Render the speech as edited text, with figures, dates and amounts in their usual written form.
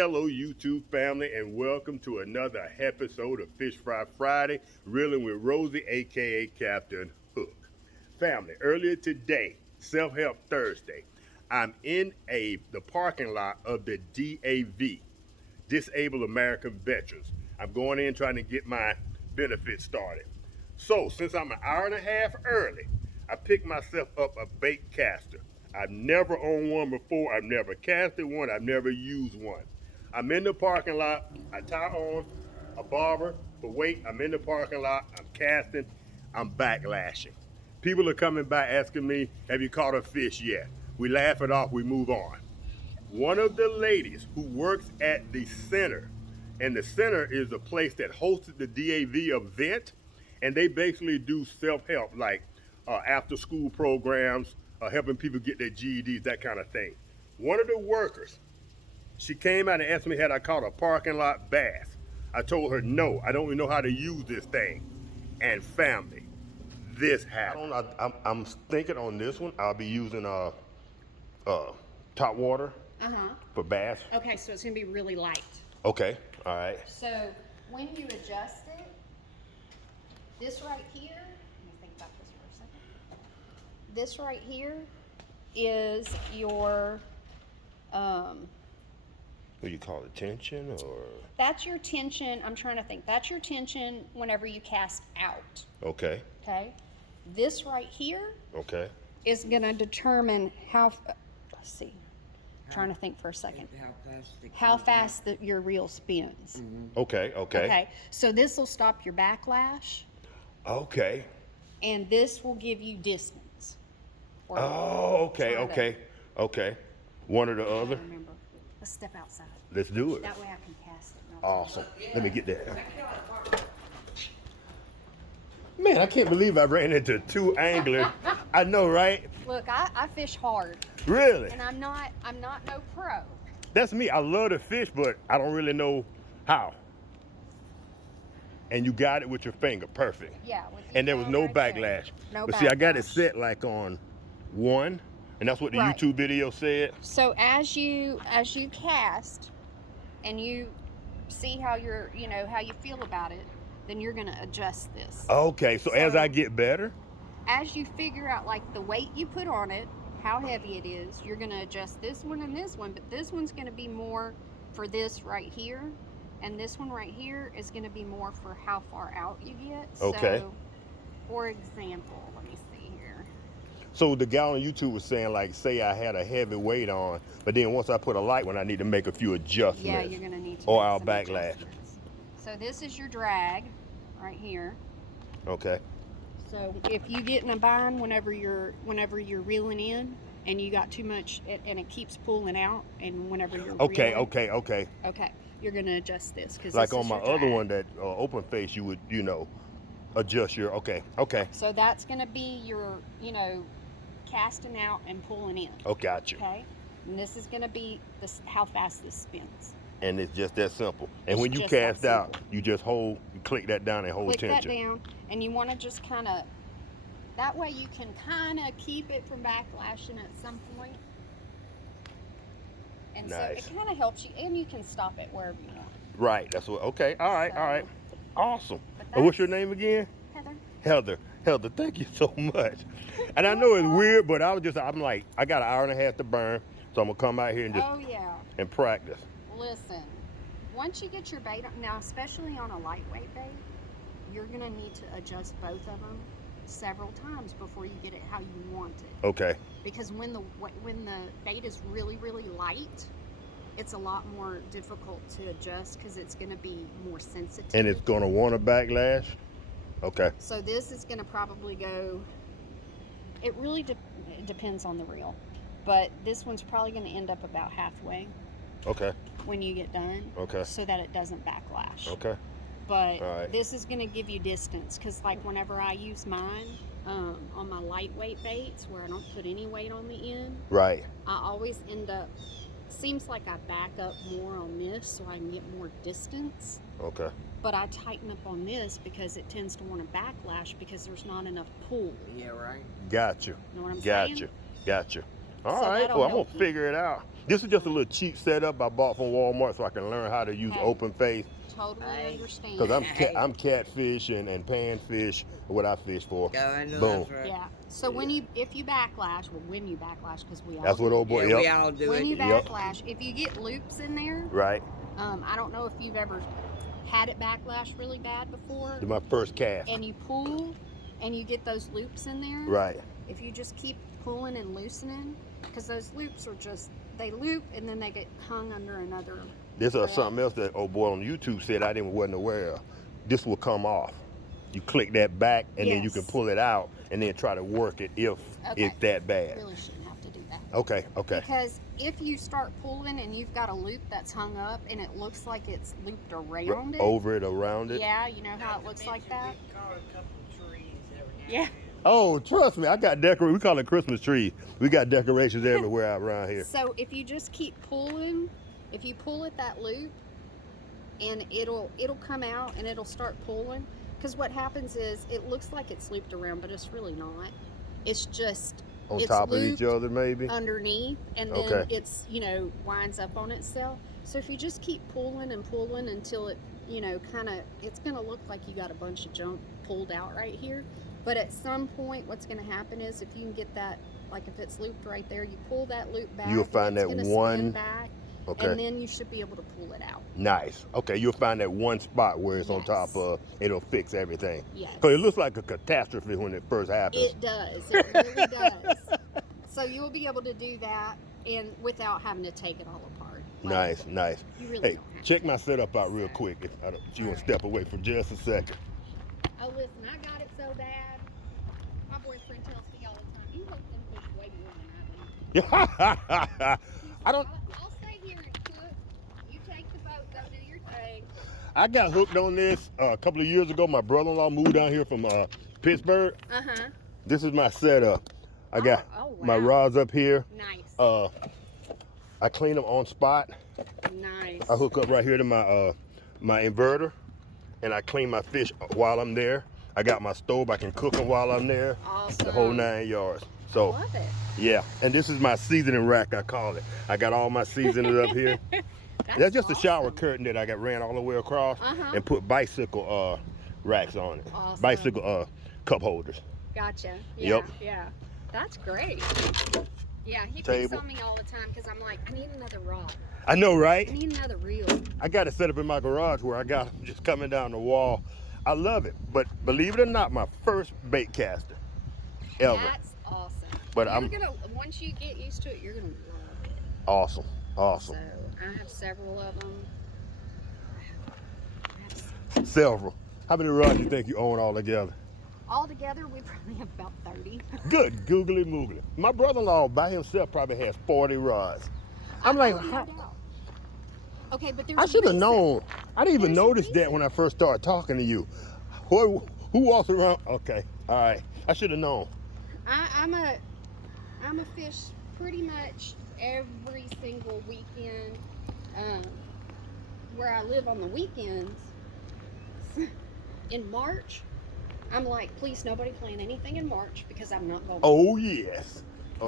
Hello, YouTube family, and welcome to another episode of Fish Fry Friday, reeling with Rosie, aka Captain Hook. Family, earlier today, Self Help Thursday, I'm in the parking lot of the DAV, Disabled American Veterans. I'm going in trying to get my benefits started. So, since I'm an hour and a half early, I picked myself up a bait caster. I've never owned one before. I've never casted one. I've never used one. I'm in the parking lot. I tie on a barber for weight. I'm in the parking lot. I'm casting. I'm backlashing. People are coming by asking me, have you caught a fish yet? We laugh it off. We move on. One of the ladies who works at the center, and the center is a place that hosted the DAV event, and they basically do self-help, like after-school programs, helping people get their GEDs, that kind of thing. One of the workers, she came out and asked me had I caught a parking lot bass. I told her no, I don't even know how to use this thing. And family, this happened. I'm thinking on this one, I'll be using top water for bass. Okay, so it's gonna be really light. Okay, all right. So when you adjust it, this right here, let me think about this for a second. This right here is your, What do you call it, tension or? that's your tension, I'm trying to think, that's your tension whenever you cast out, Okay, okay? This right here okay. is gonna determine how, let's see, I'm trying to think for a second. How fast your reel spins. Okay, okay. Okay, so this will stop your backlash, Okay. and this will give you distance. Or Oh, okay, try to- okay, okay. One or the I other? don't remember. Let's step outside. Let's do it. That way I can cast it. Awesome. Let me get that. Man, I can't believe I ran into two anglers. I know, right? Look, I fish hard, Really? and I'm not no pro. That's me. I love to fish, but I don't really know how. And you got it with your finger, perfect. Yeah. With And there was no right there. backlash. No But see, I got it backlash. set like on one, and that's what the Right. YouTube video said. So as you cast, and you see how how you feel about it, then you're gonna adjust this. Okay, so as So- I get better, As you figure out like the weight you put on it, how heavy it is, you're gonna adjust this one and this one, but this one's gonna be more for this right here, and this one right here is gonna be more for how far out you get. Okay. So, for example, let me see here. so the guy on YouTube was saying, like, say I had a heavy weight on, but then once I put a light one, I need to make a few adjustments. Yeah, you're gonna need to. Or make I'll some backlash. adjustments. So this is your drag, right here. Okay. So if you get in a bind whenever you're reeling in, and you got too much, and it keeps pulling out, and whenever you're Okay, reeling, okay. okay, you're gonna adjust this because Like on my other one, that open face, you would, adjust your, okay. So that's gonna be your, casting out and pulling in. Oh, got you. Okay, and this is gonna be this how fast this spins. And it's just that simple. And It's when you just that cast out, simple. you just you click that down and hold Click that tension. down, and you want to just kind of. That way you can kind of keep it from backlashing at some point. And Nice. so it kind of helps you, and you can stop it wherever you want. Right, that's what, okay, all right. Awesome. But And what's your that's- name again? Heather. Heather, thank you so much. And I know it's weird, but I'm like, I got an hour and a half to burn, so I'm gonna come out here and just Oh yeah. and practice. Listen, once you get your bait now, especially on a lightweight bait, you're gonna need to adjust both of them several times before you get it how you want it. Okay, Because when the bait is really light, it's a lot more difficult to adjust because it's gonna be more sensitive. and it's gonna want a backlash? Okay, So this is gonna probably go. It really it depends on the reel, but this one's probably gonna end up about halfway okay, when you get done. Okay. So that it doesn't backlash. okay. But All right. this is going to give you distance because like whenever I use mine on my lightweight baits where I don't put any weight on the end, Right, I always end up, seems like I back up more on this so I can get more distance, okay. but I tighten up on this because it tends to want to backlash because there's not enough pull. Yeah, right. Got you. You know what I'm Got saying? you. Got you. All So right. that'll Well, I'm help gonna you. figure it out. This is just a little cheap setup I bought from Walmart so I can learn how to use Hey. open face. Totally Hey. understand. Cause I'm catfish and panfish, what I fish for. Go, I know Boom. that's right. Yeah. So when you backlash, well, when you backlash, because we all That's what do. old boy. Yeah, we Yep. all do When it. you Yep. backlash, if you get loops in there, Right. I don't know if you've ever had it backlash really bad before, Do my first cast. and you pull, and you get those loops in there. Right. If you just keep pulling and loosening, because those loops are just they loop and then they get hung under another. This is thread. something else that old boy on YouTube said I wasn't aware of. This will come off. You click that back and then you can Yes. pull it out and then try to work it if Okay. it's that bad. Really shouldn't have to do that. Okay, okay. Because if you start pulling and you've got a loop that's hung up and it looks like it's looped around it, Over it, around it. yeah, you know how it looks like that. Yeah. Oh, trust me, I got decorations. We call it Christmas trees. We got decorations everywhere around here. So if you just keep pulling, if you pull at that loop, and it'll come out and it'll start pulling. Because what happens is it looks like it's looped around, but it's really not. It's just On it's top of each looped other, maybe. underneath, and then Okay. it's winds up on itself. So if you just keep pulling and pulling until it kind of, it's gonna look like you got a bunch of junk pulled out right here. But at some point, what's gonna happen is if you can get that, like if it's looped right there, you pull that loop back. You'll and find it's that gonna one- spin back, Okay. and then you should be able to pull it out. Nice. Okay, you'll find that one spot where it's on Yes. top of. It'll fix everything. Yes. Cause it looks like a catastrophe when it first happens. It does. It really does. So you'll be able to do that and without having to take it all apart. Like, Nice, nice. You really Hey, don't have check to. my setup out real quick. If you want to Alright. step away for just a second. Oh, listen, I got it so bad. My boyfriend tells me all the time, you hook them fish way more than I do. I don't. I'll stay here and cook. You take the boat, go do your thing. I got hooked on this a couple of years ago. My brother-in-law moved down here from Pittsburgh. Uh-huh. This is my setup. I got Oh, my wow. rods up here. Nice. I clean them on spot. Nice. I hook up right here to my inverter, and I clean my fish while I'm there. I got my stove. I can cook them while I'm there. Awesome. The whole 9 yards. So Love it. yeah, and this is my seasoning rack. I call it. I got all my seasonings up here. That's just a shower awesome. curtain that I got ran all the way across Uh-huh. and put bicycle racks on it. Awesome. Bicycle cup holders. Gotcha. Yeah, Yep. yeah. That's great. Yeah, he picks Table. on me all the time because I'm like, I need another rod. I know, I right? need another reel. I got it set up in my garage where I got them just coming down the wall. I love it, but believe it or not, my first bait caster ever. That's awesome. But once you get used to it, you're gonna love it. Awesome, awesome. So I have several of them. Several. How many rods do you think you own all together? Altogether, we probably have about 30. Good googly moogly. My brother-in-law by himself probably has 40 rods. I'm like, No how? doubt. Okay, but there's I a should have reason. known. I didn't even There's a notice that reason. when I first started talking to you. Who walks around? Okay, all right. I should have known. I'm a fish pretty much every single weekend. Where I live on the weekends. In March, I'm like, please nobody plan anything in March because I'm not going. Oh yes.